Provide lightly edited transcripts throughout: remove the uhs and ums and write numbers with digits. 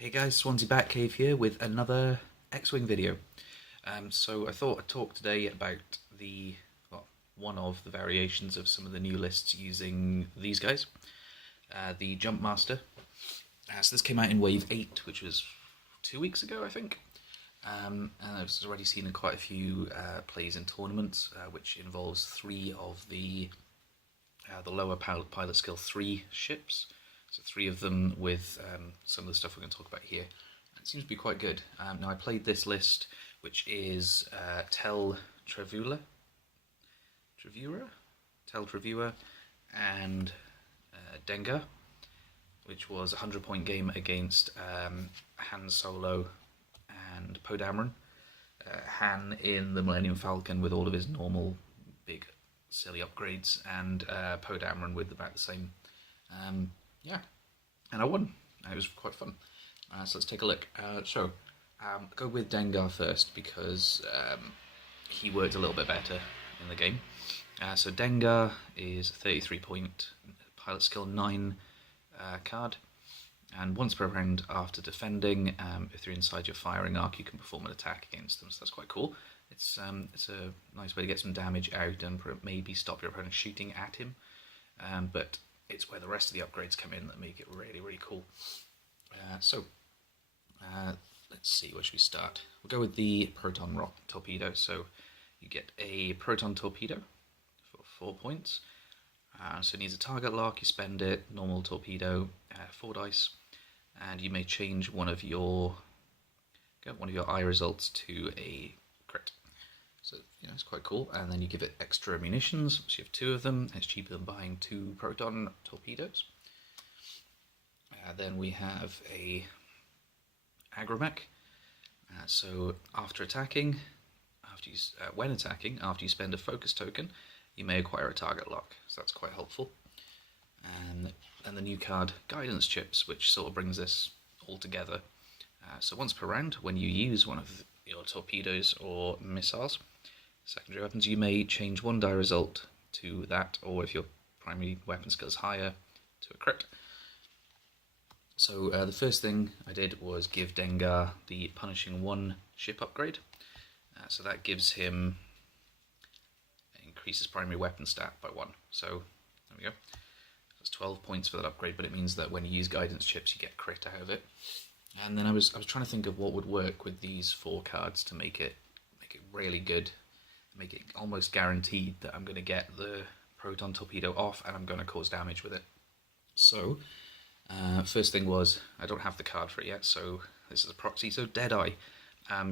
Hey guys, The-Batcave here with another X-Wing video. So I thought I'd talk today about one of the variations of some of the new lists using these guys. The Jumpmaster. So this came out in Wave 8, which was 2 weeks ago, I think. And I've already seen in quite a few plays in tournaments, which involves 3 of the lower pilot skill 3 ships. So 3 of them with some of the stuff we're going to talk about here. It seems to be quite good. Now I played this list, which is Tel Trevura, and Dengar, which was a 100-point game against Han Solo and Poe Dameron. Han in the Millennium Falcon with all of his normal big silly upgrades, and Poe Dameron with about the same. Yeah, and I won. It was quite fun. So let's take a look. Go with Dengar first because he worked a little bit better in the game. So Dengar is a 33-point pilot skill 9 card, and once per round after defending, if they're inside your firing arc, you can perform an attack against them. So that's quite cool. It's a nice way to get some damage out and maybe stop your opponent shooting at him. But it's where the rest of the upgrades come in that make it really, really cool. Let's see, where should we start? We'll go with the Proton Rock Torpedo. So you get a Proton Torpedo for 4 points. So it needs a target lock, you spend it, normal torpedo, 4 dice, and you may change one of your eye results to a crit. So it's quite cool, and then you give it extra munitions, so you have 2 of them. It's cheaper than buying 2 proton torpedoes. Then we have a agromech. So when attacking, after you spend a focus token, you may acquire a target lock, so that's quite helpful. And then the new card, Guidance Chips, which sort of brings this all together. So once per round, when you use one of your torpedoes or missiles, secondary weapons, you may change 1 die result to that, or if your primary weapon skill is higher, to a crit. So the first thing I did was give Dengar the Punishing 1 ship upgrade. So that gives him, increases primary weapon stat by 1. So there we go. That's 12 points for that upgrade, but it means that when you use Guidance Chips, you get crit out of it. And then I was trying to think of what would work with these 4 cards to make it really good, make it almost guaranteed that I'm going to get the Proton Torpedo off and I'm going to cause damage with it. So first thing was, I don't have the card for it yet, so this is a proxy. So Deadeye,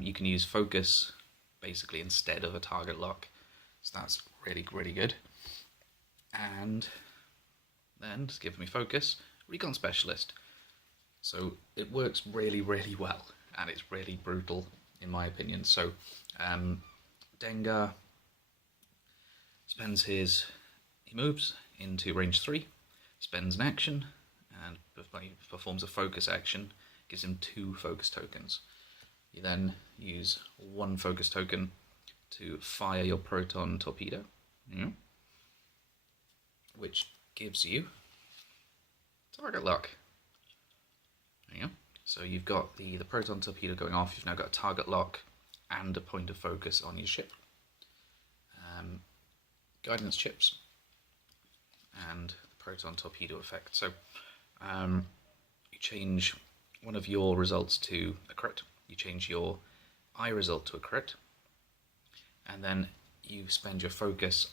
you can use Focus basically instead of a target lock, so that's really, really good. And then just give me Focus, Recon Specialist. So it works really, really well, and it's really brutal in my opinion. So Dengar he moves into range 3, spends an action, and performs a focus action, gives him 2 focus tokens. You then use 1 focus token to fire your Proton Torpedo, which gives you target lock. There you go. So you've got the Proton Torpedo going off, you've now got a target lock and a point of focus on your ship. Guidance Chips and the Proton Torpedo effect. So you change one of your results to a crit, you change your eye result to a crit, and then you spend your focus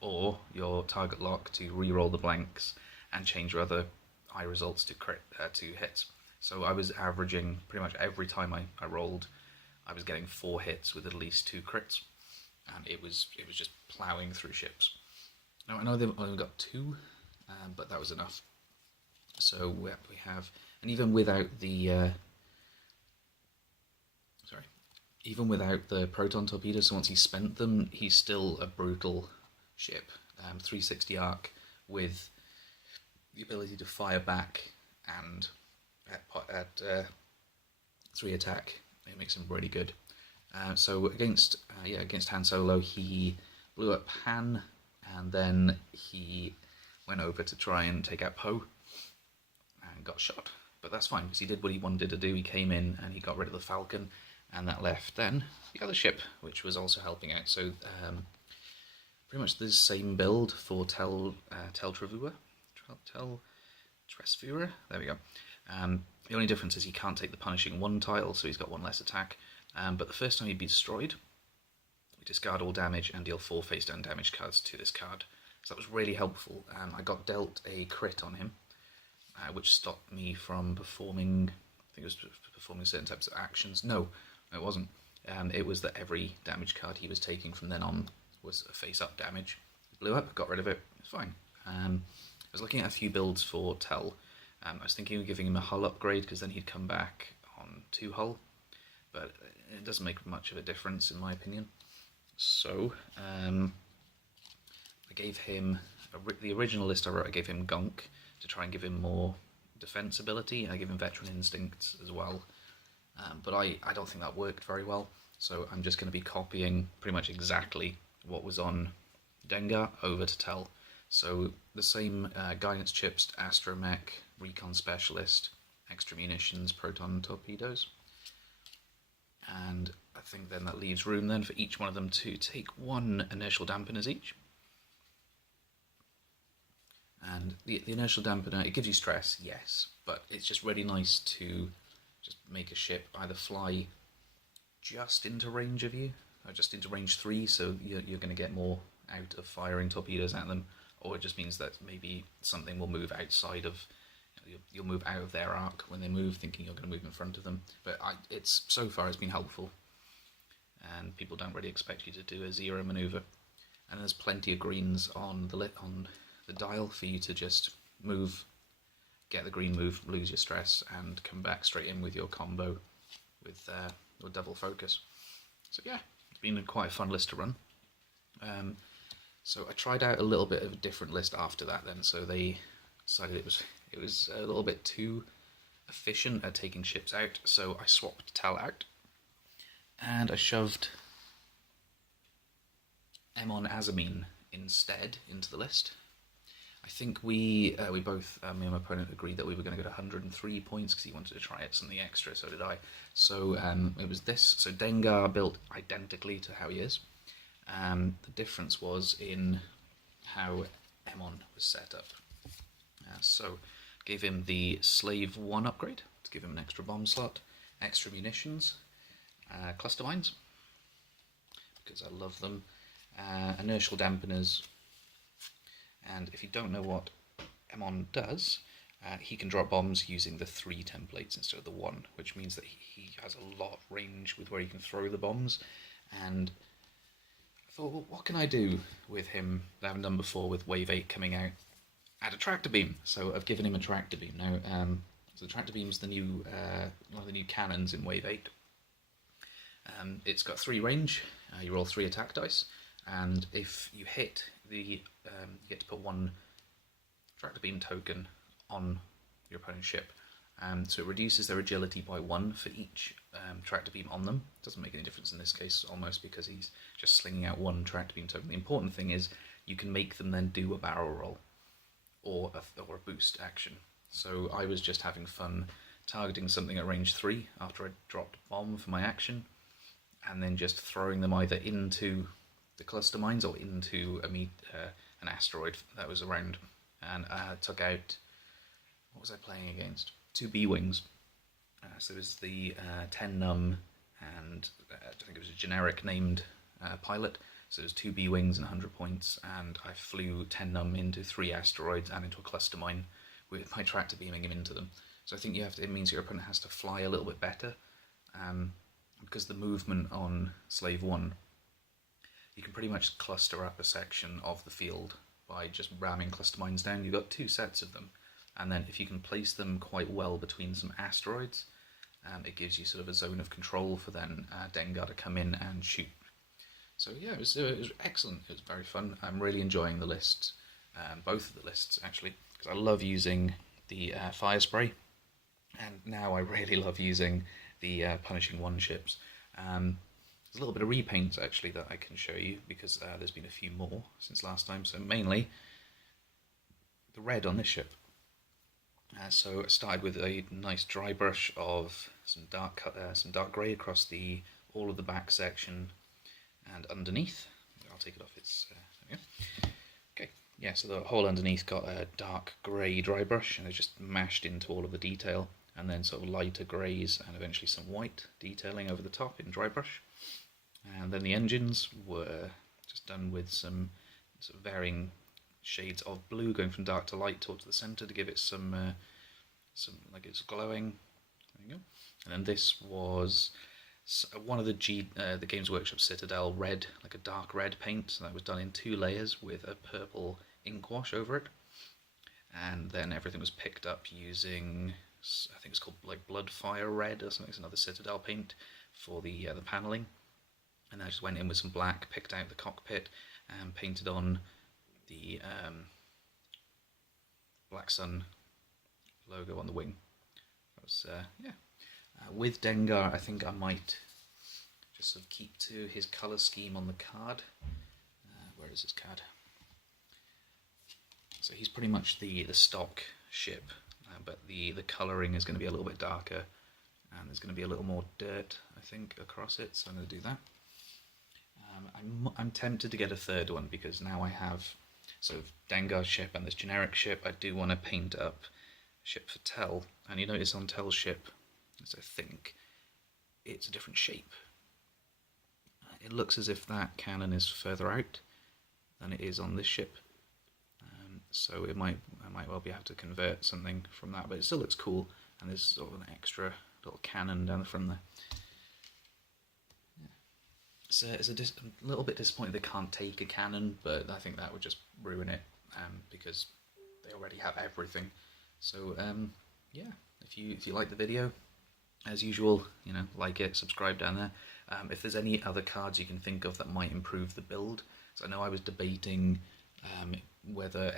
or your target lock to re-roll the blanks and change your other eye results to crit to hits. So I was averaging pretty much every time I rolled, I was getting 4 hits with at least 2 crits, and it was just ploughing through ships. Now I know they've only got 2, but that was enough. So we have, and even without the Proton Torpedo, so once he's spent them, he's still a brutal ship. 360 arc with the ability to fire back, and at 3 attack, it makes him really good. So against Han Solo, he blew up Han, and then he went over to try and take out Poe, and got shot. but that's fine because he did what he wanted to do. He came in and he got rid of the Falcon, and that left then the other ship, which was also helping out. So pretty much the same build for Tel Tresvura. There we go. The only difference is he can't take the punishing 1 tile, so he's got 1 less attack. But the first time he'd be destroyed, we discard all damage and deal 4 face down damage cards to this card. So that was really helpful. I got dealt a crit on him, which stopped me from performing, I think it was performing certain types of actions. No, it wasn't. It was that every damage card he was taking from then on was a face-up damage. Blew up, got rid of it, it's fine. I was looking at a few builds for Tel. I was thinking of giving him a hull upgrade because then he'd come back on 2 hull, but it doesn't make much of a difference in my opinion. So I gave him, the original list I wrote, I gave him Gunk to try and give him more defense ability. I gave him Veteran Instincts as well, but I don't think that worked very well, so I'm just going to be copying pretty much exactly what was on Dengar over to Tel. So the same guidance chips, astromech, recon specialist, extra munitions, proton torpedoes, and I think then that leaves room then for each one of them to take 1 inertial dampeners each. And the inertial dampener, it gives you stress, yes, but it's just really nice to just make a ship either fly just into range of you, or just into range 3, so you're going to get more out of firing torpedoes at them, or it just means that maybe something will move outside of, you'll move out of their arc when they move, thinking you're going to move in front of them. But so far it's been helpful, and people don't really expect you to do a 0 maneuver. And there's plenty of greens on the dial for you to just move, get the green move, lose your stress, and come back straight in with your combo with double focus. So yeah, it's been quite a fun list to run. So I tried out a little bit of a different list after that then, so they decided it was a little bit too efficient at taking ships out, so I swapped Tal out, and I shoved Emon Azamine instead into the list. I think we both, me and my opponent, agreed that we were going to go to 103 points because he wanted to try it something extra, so did I. So it was this. So Dengar built identically to how he is. The difference was in how Emon was set up. So gave him the Slave 1 upgrade to give him an extra bomb slot, extra munitions, cluster mines, because I love them, inertial dampeners, and if you don't know what Emon does, he can drop bombs using the 3 templates instead of the 1, which means that he has a lot of range with where he can throw the bombs. And I thought, well, what can I do with him that I haven't done before with Wave 8 coming out? Add a tractor beam. So I've given him a tractor beam. Now, so the tractor beam's the new one of the new cannons in Wave 8. It's got 3 range. You roll 3 attack dice, and if you hit you get to put 1 tractor beam token on your opponent's ship. So it reduces their agility by 1 for each tractor beam on them. Doesn't make any difference in this case, almost, because he's just slinging out 1 tractor beam token. The important thing is you can make them then do a barrel roll or a boost action. So I was just having fun targeting something at range 3 after I dropped bomb for my action, and then just throwing them either into the cluster mines or into an asteroid that was around. And I took out, what was I playing against? 2 B-Wings. So it was the 10 num, and I think it was a generic named pilot. So it was 2 B-Wings and 100 points, and I flew 10 num into 3 asteroids and into a cluster mine with my tractor beaming him into them. So I think it means your opponent has to fly a little bit better, because the movement on Slave 1, you can pretty much cluster up a section of the field by just ramming cluster mines down. You've got 2 sets of them, and then if you can place them quite well between some asteroids, it gives you sort of a zone of control for then Dengar to come in and shoot. So yeah, it was excellent. It was very fun. I'm really enjoying the lists, both of the lists actually, because I love using the fire spray, and now I really love using the punishing 1 ships. There's a little bit of repaints actually that I can show you, because there's been a few more since last time. So mainly the red on this ship. So I started with a nice dry brush of some dark grey across all of the back section and underneath. I'll take it off. There we go. Okay, yeah. So the whole underneath got a dark grey dry brush, and it just mashed into all of the detail, and then sort of lighter greys and eventually some white detailing over the top in dry brush. And then the engines were just done with some sort of varying shades of blue, going from dark to light towards the centre to give it some like it's glowing. There you go. And then this was one of the Games Workshop Citadel red, like a dark red paint. So that was done in 2 layers with a purple ink wash over it. And then everything was picked up using, I think it's called like Bloodfire Red or something. It's another Citadel paint for the panelling. And I just went in with some black, picked out the cockpit, and painted on the Black Sun logo on the wing. That was, yeah. With Dengar, I think I might just sort of keep to his colour scheme on the card. Where is his card? So he's pretty much the stock ship, but the colouring is going to be a little bit darker, and there's going to be a little more dirt, I think, across it, so I'm going to do that. I'm tempted to get a third one, because now I have sort of Dengar's ship and this generic ship. I do want to paint up ship for Tel, and you notice on Tel's ship, as I think, it's a different shape. It looks as if that cannon is further out than it is on this ship, so I might well be able to convert something from that, but it still looks cool, and there's sort of an extra little cannon down the front there. It's a little bit disappointed they can't take a cannon, but I think that would just ruin it, because they already have everything. So yeah, if you like the video, as usual, like it, subscribe down there. If there's any other cards you can think of that might improve the build, so I know I was debating whether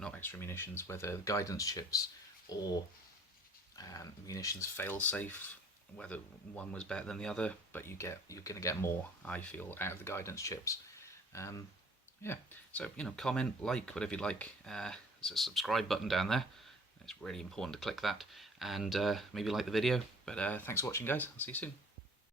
not extra munitions, whether guidance chips or munitions fail-safe, whether one was better than the other, but you're going to get more, I feel, out of the guidance chips. Yeah, so comment, like, whatever you like. There's a subscribe button down there. It's really important to click that, and maybe like the video. But thanks for watching, guys. I'll see you soon.